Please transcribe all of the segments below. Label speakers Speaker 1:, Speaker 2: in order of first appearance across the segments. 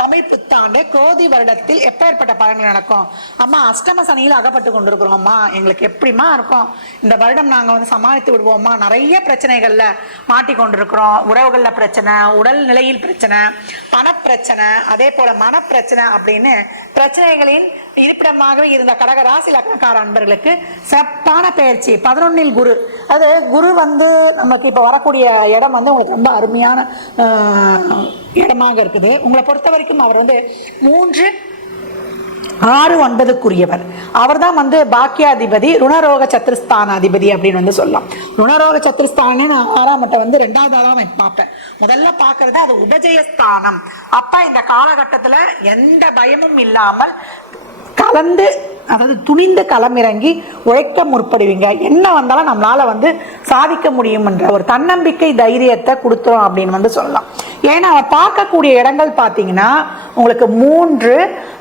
Speaker 1: தமிழ் புத்தாண்டு கோதி வருடத்தில் எப்பேற்பட்ட பலன்கள் நடக்கும்? அம்மா அஷ்டம சனியில் அகப்பட்டு கொண்டிருக்கிறோம்மா. எங்களுக்கு எப்படிமா இருக்கும்? இந்த வருடம் நாங்க வந்து சமாளித்து விடுவோம்மா. நிறைய பிரச்சனைகள்ல மாட்டிக்கொண்டிருக்கிறோம் உறவுகளில் உறவுகள்ல பிரச்சனை உடல் நிலையில் பிரச்சனை பணப்பிரச்சனை அதே போல மனப்பிரச்சனை அப்படின்னு பிரச்சனைகளின் இருப்பிடமாகவே இருந்த கடகராசி லக்னக்கார அன்பர்களுக்கு சிறப்பான பயிற்சி. பதினொன்னில் குரு. அது குரு வந்து நமக்கு இப்போ வரக்கூடிய இடம் வந்து உங்களுக்கு ரொம்ப அருமையான ஆஹ், இடமாக இருக்குது. உங்களை பொறுத்த வரைக்கும் அவர் வந்து மூன்று ஆறு ஒன்பதுக்குரியவர். அவர் தான் வந்து பாக்கியாதிபதி ருணரோக சத்துருஸ்தான அதிபதி அப்படின்னு வந்து சொல்லலாம். ருணரோக சத்துருஸ்தானே நான் ஆறாம் மட்டம் வந்து ரெண்டாவது தான் பார்ப்பேன். முதல்ல பார்க்கறது அது உபஜயஸ்தானம். அப்ப இந்த காலகட்டத்துல எந்த பயமும் இல்லாமல் கலந்து அதாவது துணிந்து களமிறங்கி உழைக்க முற்படுவீங்க. என்ன வந்தாலும் நம்மளால வந்து சாதிக்க முடியும்ன்ற ஒரு தன்னம்பிக்கை தைரியத்தை கொடுத்துரும் அப்படின்னு வந்து சொல்லலாம். ஏன்னா அவன் பார்க்கக்கூடிய இடங்கள் பார்த்தீங்கன்னா உங்களுக்கு மூன்று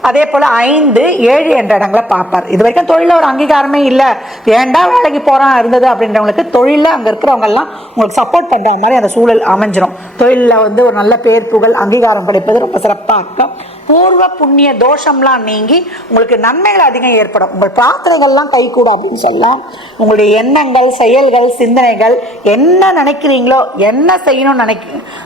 Speaker 1: அதே போல் ஐந்து ஏழு என்ற இடங்களை பார்ப்பார். இது வரைக்கும் தொழிலில் ஒரு அங்கீகாரமே இல்லை. ஏண்டா வேலைக்கு போகிறான் இருந்தது அப்படின்றவங்களுக்கு தொழிலில் அங்கே இருக்கிறவங்கெல்லாம் உங்களுக்கு சப்போர்ட் பண்ணுற மாதிரி அந்த சூழல் அமைஞ்சிரும். தொழிலில் வந்து ஒரு நல்ல பேர் புகழ் அங்கீகாரம் கிடைப்பது ரொம்ப சிறப்பாக இருக்கும். பூர்வ புண்ணிய தோஷம்லாம் நீங்கி உங்களுக்கு நன்மைகள் அதிகம் ஏற்படும். உங்கள் பிரார்த்தனைகள்லாம் கைகூடும் அப்படின்னு சொல்லலாம் உங்களுடைய எண்ணங்கள் செயல்கள் சிந்தனைகள் என்ன நினைக்கிறீங்களோ என்ன செய்யணும்னு நினைக்க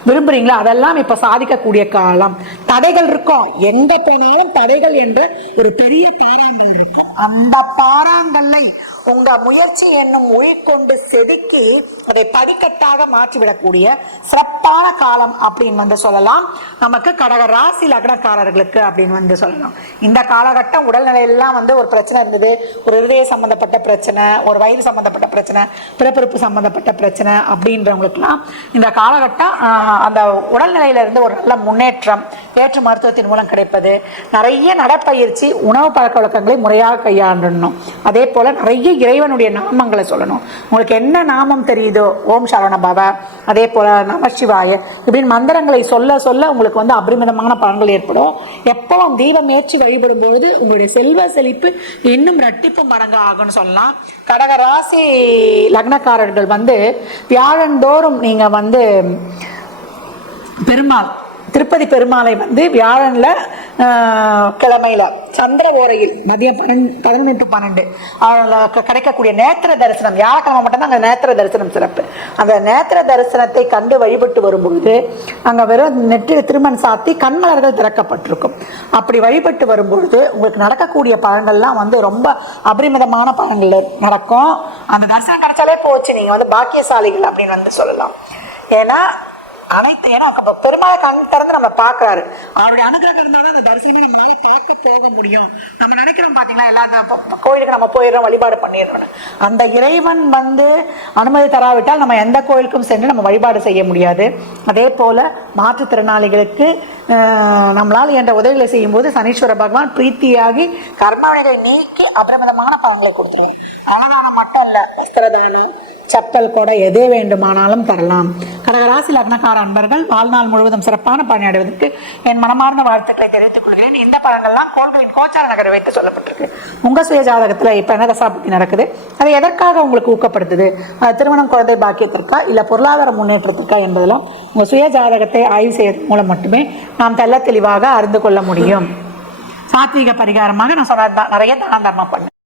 Speaker 1: விரும்புறீங்களோ அதெல்லாம் இப்போ சாதிக்கக்கூடிய காலம். தடைகள் இருக்கும். எங்க போனாலும் தடைகள் என்று ஒரு பெரிய பாராங்கல் இருக்கும் அந்த பாராங்கல்லை உங்க முயற்சி என்னும் உயிர்கொண்டு செதுக்கி அதை படிக்கட்டாக மாற்றிவிடக்கூடிய சிறப்பான காலம் அப்படின்னு வந்து சொல்லலாம். நமக்கு கடக ராசி லக்னக்காரர்களுக்கு அப்படின்னு வந்து சொல்லலாம் இந்த காலகட்டம் உடல்நிலையெல்லாம் வந்து ஒரு பிரச்சனை இருந்தது. ஒரு இருதய சம்பந்தப்பட்ட பிரச்சனை ஒரு வயிறு சம்பந்தப்பட்ட பிரச்சனை பிறப்பிறப்பு சம்பந்தப்பட்ட பிரச்சனை அப்படின்றவங்களுக்குலாம் இந்த காலகட்டம் ஆஹ், அந்த உடல்நிலையில இருந்து ஒரு நல்ல முன்னேற்றம் ஏற்று மருத்துவத்தின் மூலம் கிடைப்பது. நிறைய நடப்பயிற்சி உணவு பழக்க வழக்கங்களை முறையாக கையாண்டுடணும். அதே போல நிறைய இறைவனுடைய நாமங்களை சொல்லணும். உங்களுக்கு என்ன நாமம் தெரியுதோ ஓம் சரவண பவ அதே போல நமசிவாய இப்படின்னு மந்திரங்களை சொல்ல சொல்ல உங்களுக்கு வந்து அபரிமிதமான பலன்கள் ஏற்படும். எப்பவும் தீபம் ஏற்றி வழிபடும் பொழுது உங்களுடைய செல்வ செழிப்பு இன்னும் ரெட்டிப்பு மடங்கு ஆகும்னு சொல்லலாம். கடக ராசி லக்னக்காரர்கள் வந்து வியாழந்தோறும் நீங்க வந்து பெருமாள் திருப்பதி பெருமாளை வந்து வியாழனில் கிழமையில் கிழமையில சந்திர ஓரையில் மதியம் பன்னெண்டு பதினொன்று டு பன்னெண்டு க- கிடைக்கக்கூடிய நேத்திர தரிசனம் வியாழக்கிழமை மட்டும்தான் அங்கே நேத்திர தரிசனம் சிறப்பு. அந்த நேத்திர தரிசனத்தை கண்டு வழிபட்டு வரும்பொழுது அங்கே வெறும் நெற்றில் திருமண் சாத்தி கண்மலர்கள் திறக்கப்பட்டிருக்கும். அப்படி வழிபட்டு வரும்பொழுது உங்களுக்கு நடக்கக்கூடிய பலன்கள்லாம் வந்து ரொம்ப அபரிமிதமான பலன்கள் நடக்கும். அந்த தரிசனம் கிடைச்சாலே போச்சு. நீங்கள் வந்து பாக்கியசாலிகள் அப்படின்னு வந்து சொல்லலாம். ஏன்னா அனைத்து ஏன்னா பெருமாளை கண் திறந்து நம்ம பார்க்கறாரு. அவருடைய அனுகிரகம் இருந்தால்தான் அந்த தரிசனமே நம்மளால பார்க்க போக முடியும். நம்ம நினைக்கிறோம் பாத்தீங்களா எல்லா கோயிலுக்கு நம்ம போயிடுறோம் வழிபாடு பண்ணிடுறோம் அந்த இறைவன் வந்து அனுமதி தராவிட்டால் நம்ம எந்த கோயிலுக்கும் சென்று நம்ம வழிபாடு செய்ய முடியாது. அதே போல மாற்றுத்திறனாளிகளுக்கு நம்மளால் என்ற உதவிகளை செய்யும்போது சனீஸ்வர பகவான் பிரீத்தியாகி கர்மவினைகளை நீக்கி அபரிமிதமான பலன்களை கொடுத்துருவாங்க அன்னதானம் மட்டும் இல்லை வஸ்திரதானம் செப்பல் கூட எதே வேண்டுமானாலும் தரலாம். கடகராசி லக்னக்கார அன்பர்கள் வாழ்நாள் முழுவதும் சிறப்பான பணியாடுவதற்கு அடைவதற்கு என் மனமார்ந்த வாழ்த்துக்களை தெரிவித்துக் கொள்கிறேன். இந்த பலன்கள்லாம் கோள்களின் கோச்சார நகரை வைத்து சொல்லப்பட்டிருக்கு. உங்க சுய ஜாதகத்துல இப்ப என்ன தசாபுத்தி நடக்குது? அது எதற்காக உங்களுக்கு ஊக்கப்படுத்துது? அது திருமணம் குழந்தை பாக்கியத்திற்கா இல்ல பொருளாதார முன்னேற்றத்திற்கா என்பதெல்லாம் உங்க சுய ஜாதகத்தை ஆய்வு செய்வதன் மூலம் மட்டுமே நாம் தெல்ல தெளிவாக அறிந்து கொள்ள முடியும். சாத்வீக பரிகாரமாக நான் சொன்ன நிறைய தான தர்மம் பண்ணேன்